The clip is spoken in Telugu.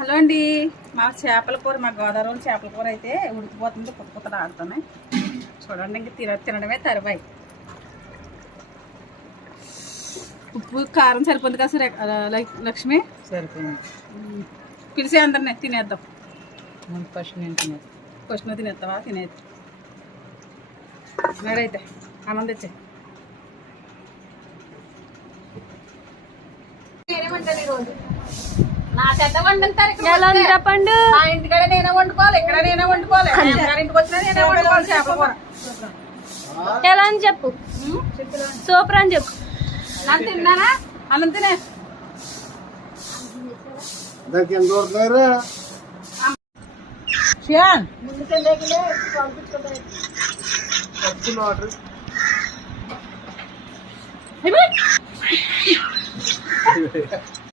హలో అండి, మా చేపల కూర, మా గోదావరి చేపల కూర అయితే ఉడికిపోతుంది, కొత్త ఆడుతున్నాయి. చూడండి, ఇంక తినడమే తరువాయి. ఉప్పు కారం సరిపోతుంది కదా సార్ లక్ష్మి? సరిపోయింది. పిలిచే అందరినీ తినేద్దాం. ఫస్ట్ నేను తినేది. ఫస్ట్ నువ్వు తినేస్తావా? తినేది మరైతే అన్నం తెచ్చే. నేనేమంటాను ఈరోజు నా చెత్త వండుతారు పండు. మా ఇంటికాడ నేనే వండుకోవాలి, ఇక్కడ నేనే వండుకోవాలి, ఇంటికి వచ్చినా నేనే వండుకోవాలి చేపల కూర. ఎలా అని చెప్పు, సూపర్ అని చెప్పు. నాకు తిన్నానా? అన్నం తినే. ముందుకెళ్ళే